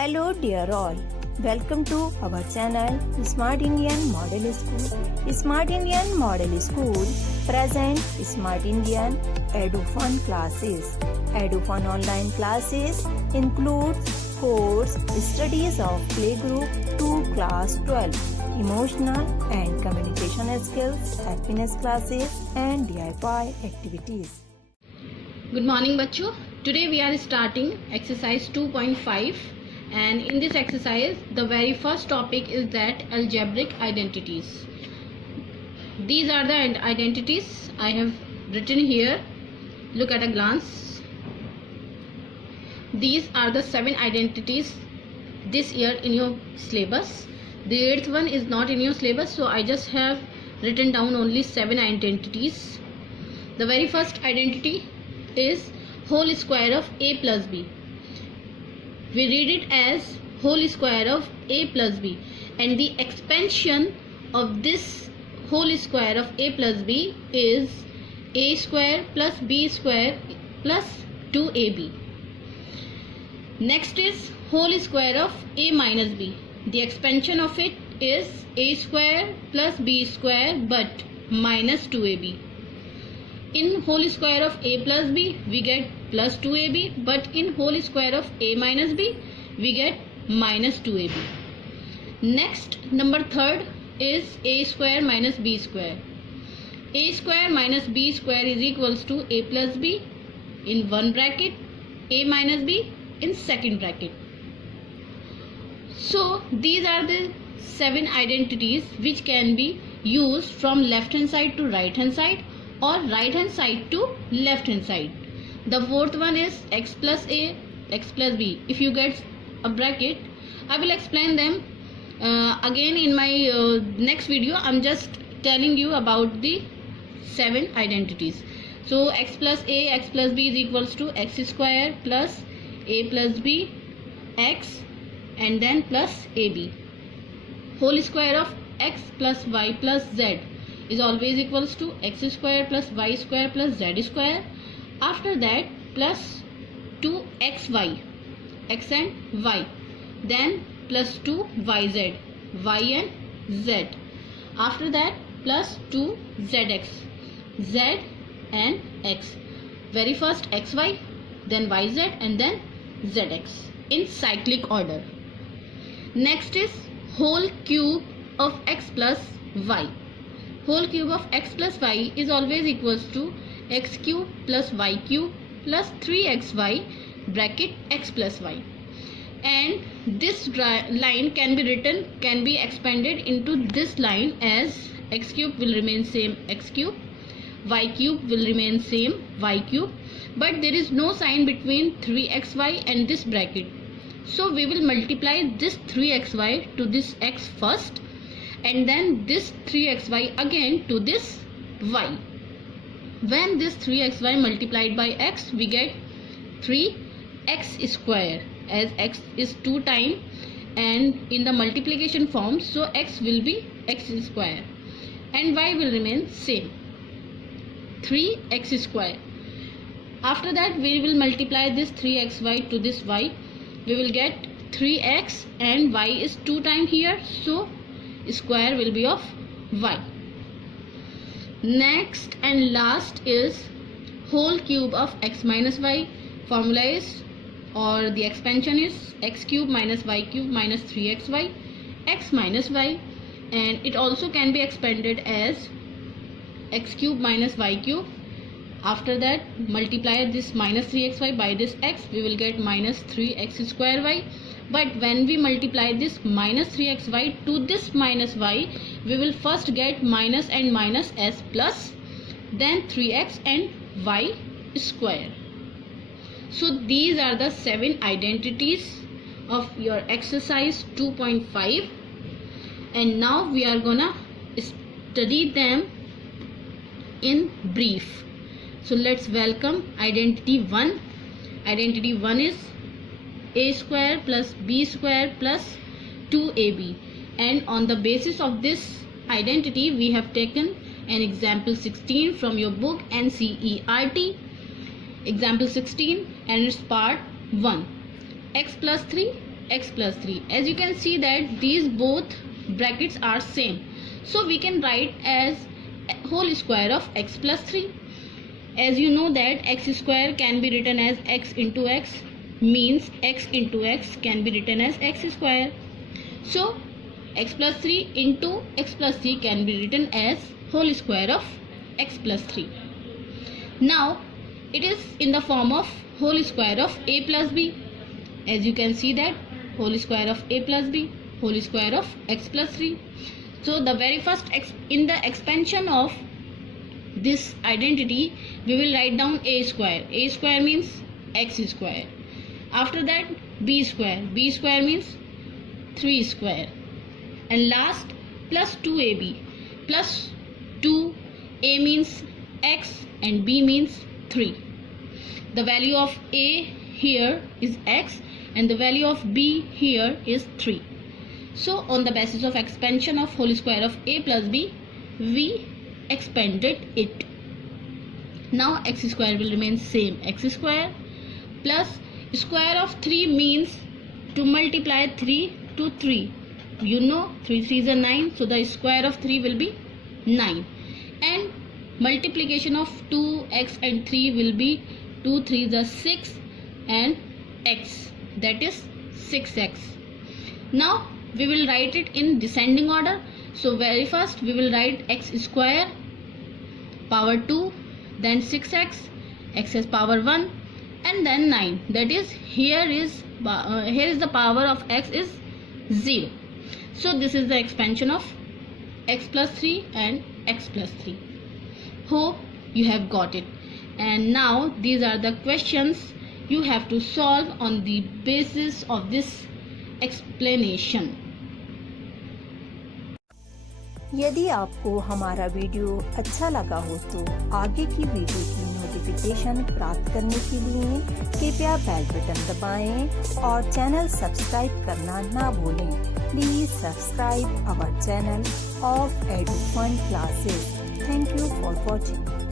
Hello dear all, welcome to our channel Smart Indian Model School. Smart Indian Model School present Smart Indian EduFun classes. EduFun online classes includes course studies of playgroup to class 12, emotional and communication skills, happiness classes and DIY activities. Good morning बच्चों. Today we are starting exercise 2.5 and in this exercise the very first topic is that algebraic identities. These are the identities I have written here. Look at a glance. These are the 7 identities this year in your syllabus. The 8th one is not in your syllabus, so I just have written down only 7 identities. The very first identity is whole square of a plus b. We read it as whole square of a plus b, and the expansion of this whole square of a plus b is a square plus b square plus 2ab. Next is whole square of a minus b. The expansion of it is a square plus b square but minus 2ab. In whole square of a plus b we get plus 2ab, but in whole square of a minus b we get minus 2ab. Next, number third is a square minus b square. A square minus b square is equals to a plus b in one bracket, a minus b in second bracket. So these are the 7 identities which can be used from left hand side to right hand side or right hand side to left hand side. The fourth one is x plus a, x plus b. If you get a bracket, I will explain them again in my next video. I'm just telling you about the 7 identities. So x plus a, x plus b is equals to x square plus a plus b x and then plus ab. Whole square of x plus y plus z is always equals to x square plus y square plus z square. After that plus 2xy, x and y, then plus 2yz, y and z. After that plus 2zx, z and x. Very first xy, then yz and then zx in cyclic order. Next is whole cube of x plus y. Whole cube of x plus y is always equals to x cube plus y cube plus 3xy bracket x plus y, and this line can be expanded into this line as x cube will remain same x cube, y cube will remain same y cube, but there is no sign between 3xy and this bracket, so we will multiply this 3xy to this x first and then this 3xy again to this y. When this 3xy multiplied by x, we get 3x square, as x is 2 times and in the multiplication form, so x will be x square and y will remain same, 3x square. After that we will multiply this 3xy to this y, we will get 3x and y is 2 times here, so square will be of y. Next and last is whole cube of x minus y. Formula is, or the expansion is, x cube minus y cube minus 3xy, x minus y, and it also can be expanded as x cube minus y cube. After that multiply this minus 3xy by this x, we will get minus 3x square y. But when we multiply this minus 3xy to this minus y, we will first get minus and minus as plus, then 3x and y square. So these are the 7 identities of your exercise 2.5, and now we are gonna study them in brief. So let's welcome identity 1. Identity 1 is a square plus b square plus 2ab, and on the basis of this identity we have taken an example 16 from your book NCERT. Example 16, and its part 1. X plus 3 x plus 3. As you can see that these both brackets are same. So we can write as whole square of x plus 3. As you know that x square can be written as x into x, means x into x can be written as x square. So x plus 3 into x plus 3 can be written as whole square of x plus 3. Now it is in the form of whole square of a plus b. As you can see that whole square of a plus b, whole square of x plus 3. So the very first in the expansion of this identity, we will write down a square. A square means x square. After that b square. B square means 3 square. And last plus 2ab. Plus 2, a means x and b means 3. The value of a here is x and the value of b here is 3. So on the basis of expansion of whole square of a plus b, we expanded it. Now x square will remain same. X square plus square of 3 means to multiply 3 to 3. You know 3 3s are 9. So the square of 3 will be 9. And multiplication of 2x and 3 will be 2 3s are 6 and x, that is 6x. Now we will write it in descending order. So very first we will write x square power 2, then 6x, x is power 1 and then 9. That is here is the power of x is 0. So this is the expansion of x plus 3 and x plus 3. Hope you have got it. And now these are the questions you have to solve on the basis of this explanation. यदि आपको हमारा video अच्छा लगा हो तो आगे की video की नोटिफिकेशन प्राप्त करने के लिए कृपया बेल बटन दबाएं और चैनल सब्सक्राइब करना ना भूलें. Please subscribe our channel of Edufun classes. Thank you for watching.